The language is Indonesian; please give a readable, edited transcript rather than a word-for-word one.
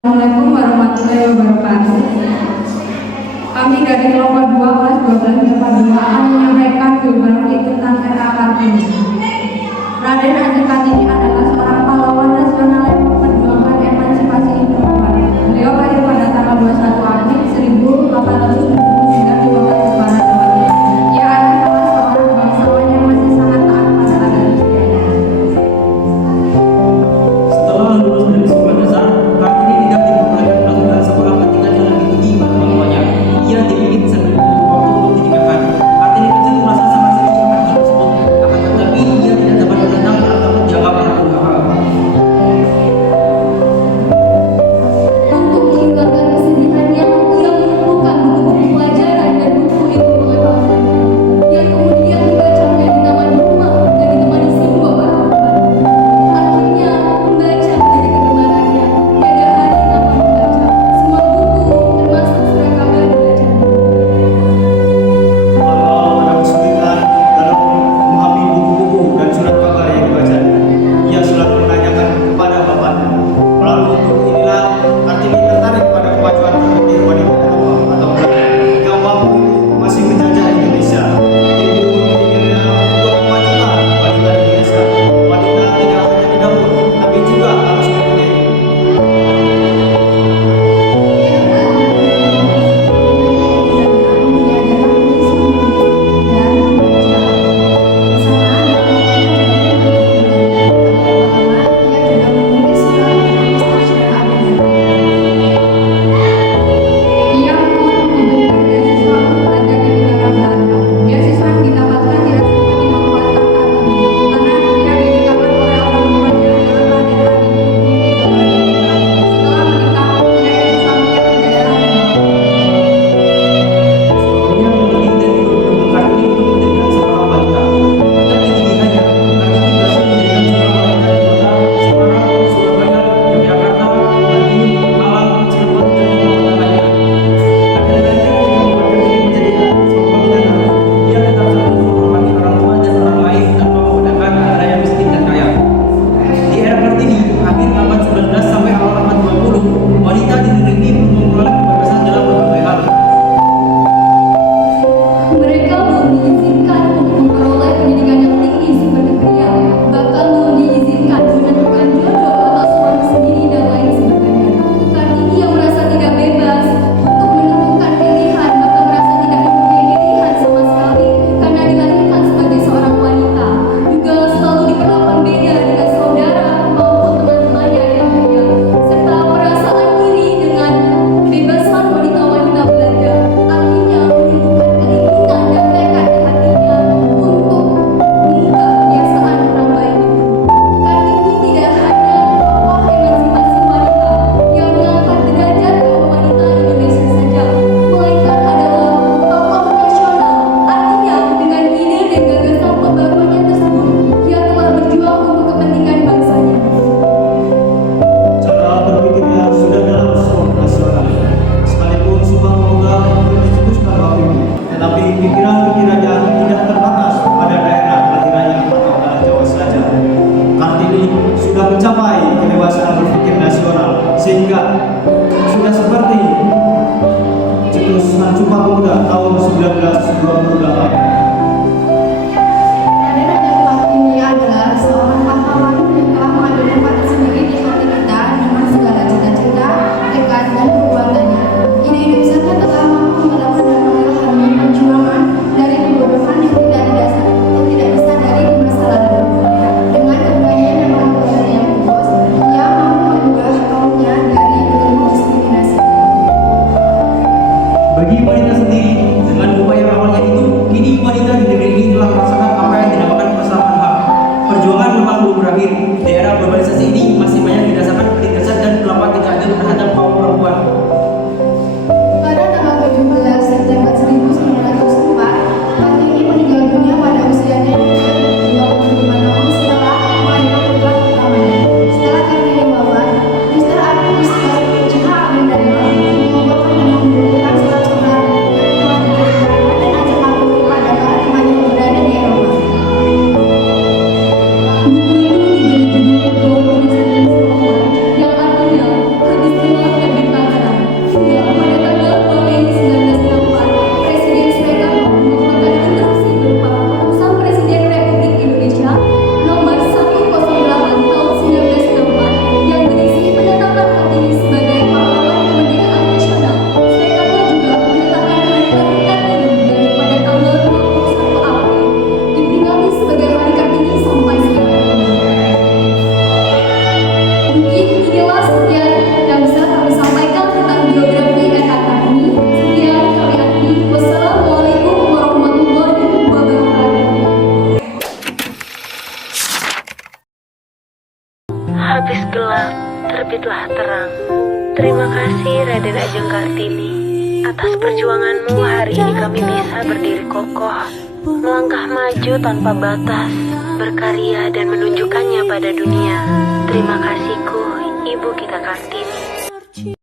Assalamualaikum warahmatullahi wabarakatuh. Kami dari kelompok 2 kelas 12 MIPA 2 akan menyampaikan biografi tentang RA Kartini. Raden Ajeng Kartini adalah seorang pahlawan nasional yang memperjuangkan emansipasi perempuan. Beliau lahir pada tanggal 21 April 1879 di Bekasi Barat, Jawa Timur. Ia adalah salah seorang bangsawan yang masih sangat taat pada adat istiadatnya. Setelah lulus dari sekolah dasar, Kartini tidak diperbolehkan melakukan sekolah pendidikan yang lebih tinggi pada orang tuanya. Ia dibimbing sambil menunggu waktu untuk dinikahkan. Kartini kecil merasa sangat sedih akan hal tersebut, akan tetapi ia tidak dapat menentang karena takut dianggap anak durhaka. Untuk menghilangkan kesedihannya, ia mengumpulkan buku-buku pelajaran dan buku ilmu pengetahuan. Ia kemudian membacanya di taman rumah dan ditemani si dua orang pembantu. Akhirnya, membaca menjadi kegemarannya. Tiada hari tanpa membaca. Semua buku, termasuk surat kabar, dibacanya. Walau ada kesulitan dalam memahami buku-buku dan surat kabar yang dibaca, ia selalu menanyakan kepada bapaknya. Melalui buku inilah Kartini tertarik pada kemajuan berpikir wanita Eropa atau Belanda yang waktu itu masih menjajah Indonesia. Ibu berpikirnya untuk memajukan wanita Indonesia. Wanita tidak hanya di dapur, tapi juga harus mempunyai Ia memohon diberikan beasiswa untuk belajar di negara Belanda. Beasiswa yang didapatkan tidak seperti menguatkan Kartini, karena ia dinikahkan oleh orang tuanya dengan Raden Adi. Setelah menikah, ia ikut suaminya ke daerah Demak. Ia pergi dan ikut Kartini untuk mendirikan sekolah wanita. Dengan kegigihannya, Kartini berhasil mendirikan sekolah wanita di kota Semarang, Surabaya, Yogyakarta, Madiun, Malang, Cirebon, dan kota-kota lainnya. Akhir-akhirnya ketika membuat Kartini menjadi sebuah negara, ia tetap selalu menghormati orang tua dan orang lain tanpa membedakan antara yang miskin dan kaya. Di era Kartini, akhir abad 19 sampai awal abad 20, wanita di negeri ini belum memperoleh kebebasan dalam berbagai hal. Mereka belum diizinkan untuk memperoleh pendidikan yang tinggi seperti pria, bahkan belum diizinkan menentukan jodoh atau suami sendiri dan lain sebagainya. Kartini yang merasa tidak bebas untuk menentukan pilihan, bahkan merasa tidak mempunyai pilihan sama sekali karena dilahirkan sebagai seorang wanita, juga selalu diperlakukan beda dengan saudara maupun teman-temannya yang pria, serta perasaan iri dengan kebebasan wanita-wanita Belanda. Akhirnya menimbulkan keinginan dan tekad di hatinya untuk mengubah kebiasaan orang baik itu. Kartini tidak hanya tokoh emansipasi wanita yang mengangkat derajat kaum wanita Indonesia saja, melainkan adalah tokoh nasional. Artinya, dengan ide dan gagasan pembaruannya tersebut, ia telah berjuang untuk kepentingan bangsanya. cara berpikirnya sudah dalam skop nasional. Sekalipun Sumpah Pemuda belum dicetuskan waktu itu, tetapi pikiran-pikirannya tidak terbatas pada daerah kelahirannya atau tanah Jawa saja. Kartini sudah mencapai kedewasaan berpikir nasional, sehingga sudah seperti cetusan Sumpah Pemuda tahun 1928. Raden Ajeng Kartini adalah seorang pahlawan yang telah mengambil tempat tersendiri di hati kita dengan segala cita-cita, tekad, dan perbuatannya. Ide besarnya telah mampu melakukan dan mengalahkan perjuangan dari kebodohan yang tidak disadari di masa lalu. Dengan keberanian dan pengorbanan yang tulus, ia mampu mengubah kaumnya dari belenggu diskriminasi. Bagi wanita sendiri, dengan upaya awalnya itu, habis gelap, terbitlah terang. Terima kasih Raden Ajeng Kartini. Atas perjuanganmu hari ini kami bisa berdiri kokoh, melangkah maju tanpa batas, berkarya dan menunjukkannya pada dunia. Terima kasihku, Ibu kita Kartini.